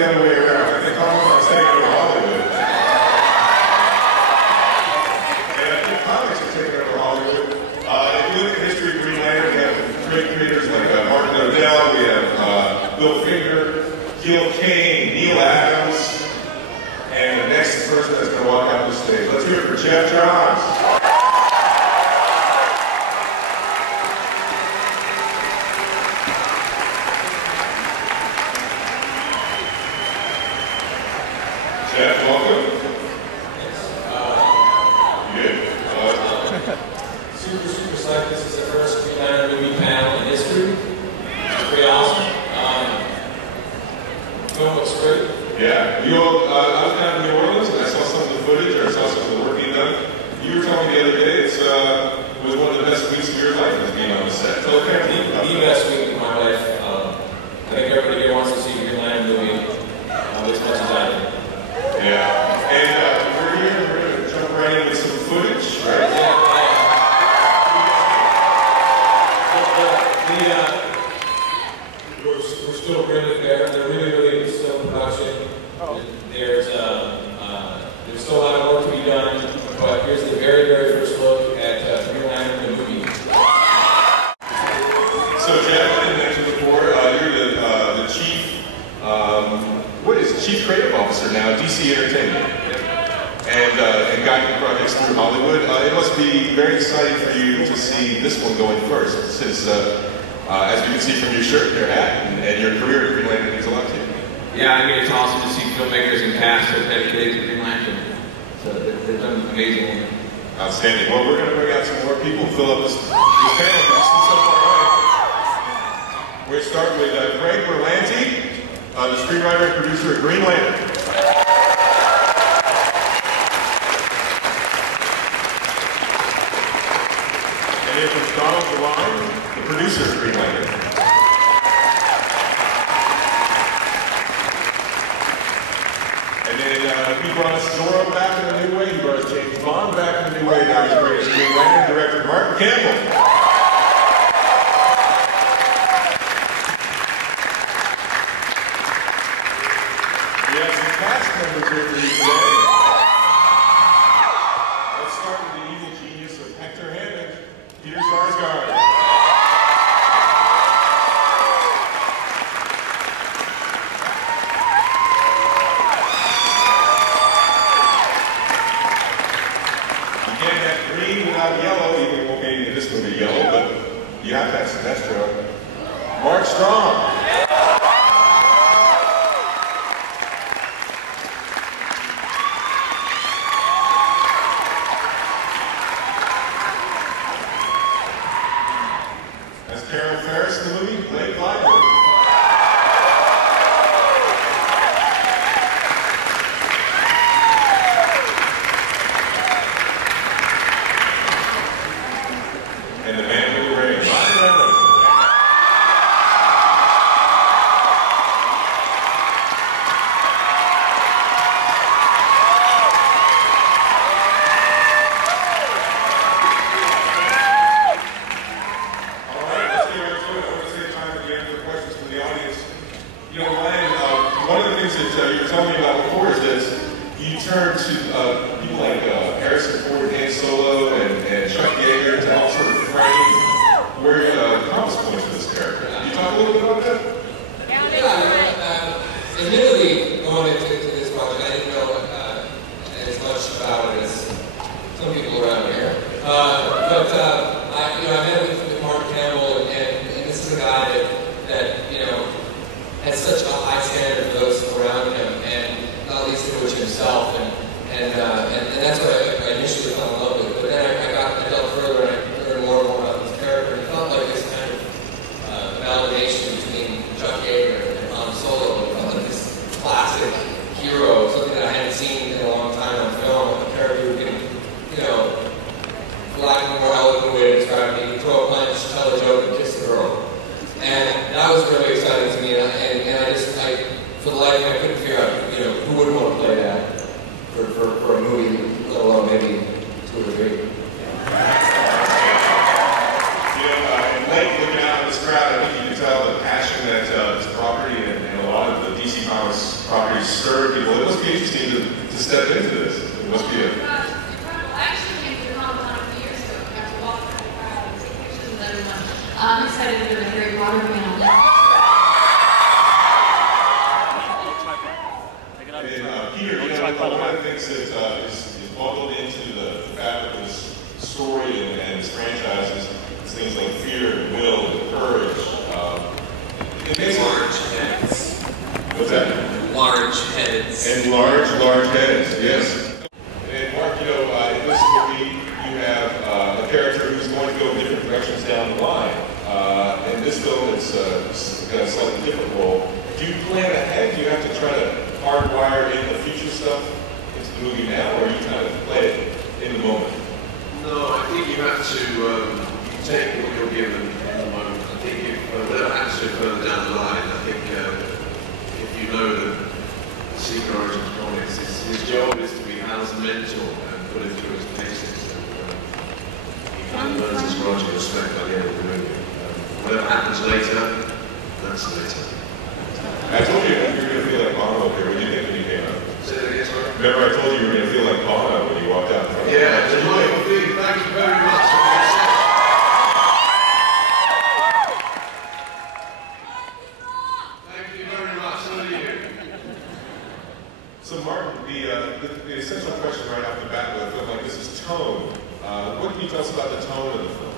the other way around. I think comics are taking over Hollywood. And I think comics are taking over Hollywood. If you look at the history of Green Lantern, we have great creators like Martin Campbell, we have Bill Finger, Gil Kane, Neil Adams, and the next person that's going to walk out the stage. Let's hear it for Jeff Johns. Jeff, welcome. Good. Super psyched. This is the first Green Lantern movie panel in history. It's pretty awesome. Film looks great. Yeah. I was down in New Orleans and I saw some of the footage, or I saw some of the work you've done. You were telling me the other day it was one of the best weeks of your life as being on the set. Tell the best week of my life. I think everybody here wants to see a Green Lantern movie as much as I do. Yeah. And we're here, we're going to jump right into some footage, right? We're still really there. They're really still in production. There's still a lot of work to be done, but here's the very first look at Green Lantern, the movie. So Jeff, I didn't mention before, you're the chief, what is it? Chief Creative Officer now at DC Entertainment, and guiding projects through Hollywood. It must be very exciting for you to see this one going first, since as you can see from your shirt, your hat, and your career at Green Lantern means a lot to you. Yeah, I mean, it's awesome to see filmmakers and cast that are dedicated to Green Lantern. So they've done amazing. Outstanding. Well, we're going to bring out some more people and fill up this panel. So far away. We're going to start with Greg Berlanti, the screenwriter and producer of Green Lantern. And here comes Donald DeLine, the producer of Green Lantern. And then he brought us Zorro back in a new way. He brought us James Bond back in a new way. Now he's bringing us Green Lantern director Martin Campbell. We have some cast members here for you today. Let's start with the evil genius of Hector Hammond, Peter Sarsgaard. Yellow, even won't be in this movie yellow, but you have to have Sinestro. Mark Strong. As Carol Ferris in the movie, Blake Lively. And the man with the ring, Ryan Reynolds. All right, let's get right to it. I want to save time at the end for questions from the audience. You know, Ryan, one of the things that you were telling me about before is that you turn to people like Harrison Ford, Han Solo, and Chuck Yeager to help sort of frame where the compass points for this character. Can you talk a little bit about that? Admittedly, going into this project, I didn't know as much about it as some people around here. I met with Martin Campbell, and this is a guy that has such a high standard for those around him, and not least in which himself, and that's what I initially fell in love with. But then I delved further and I learned more and more about this character, and it felt like this kind of validation between Chuck Yeager and Han Solo. It felt like this classic hero, something that I hadn't seen in a long time on film, a character who can, lack of a more eloquent way to describe it, he can throw a punch, tell a joke, and kiss a girl. And that was really exciting to me, and I for the life of me, I couldn't figure out, who would want to play that for a movie, let alone maybe 2 or 3. And Blake, looking out at this crowd, I think you can tell the passion that this property and a lot of the DC Comics property stir people. It must be interesting to step into this. It must be a... I actually came to the Comic-Con a few years ago. I got to walk around the crowd and take pictures with everyone. I'm excited to do a Harry Potter panel. Peter, you know, one of the things that is bundled into the fabric of this story and this franchise is things like fear and will and courage. It makes large heads. What's that? Large heads. And large heads, yes. And Mark, you know, in this movie, you have a character who's going to go in different directions down the line. In this film, it's got a slightly different role. Do you plan ahead? Do you have to try to hardwire in the future stuff into the movie now, or you kind of play it in the moment? No, I think you have to take what you're given in the moment. I think if whatever happens to further down the line, I think if you know that the secret origin of comics, his job is to be Hal's mentor and put him through his paces. And he kind of learns his grudging respect by the end of the movie. Whatever happens later, that's later. I told you were going to feel like Bono up here. What did you think when you came out? Say that again, sorry? Remember I told you were going to feel like Bono when you walked out? Yeah, it's a wonderful thing. Thank you very much. Thank you very much. So do you. So Martin, the essential question right off the bat with a film like this is tone. What can you tell us about the tone of the film?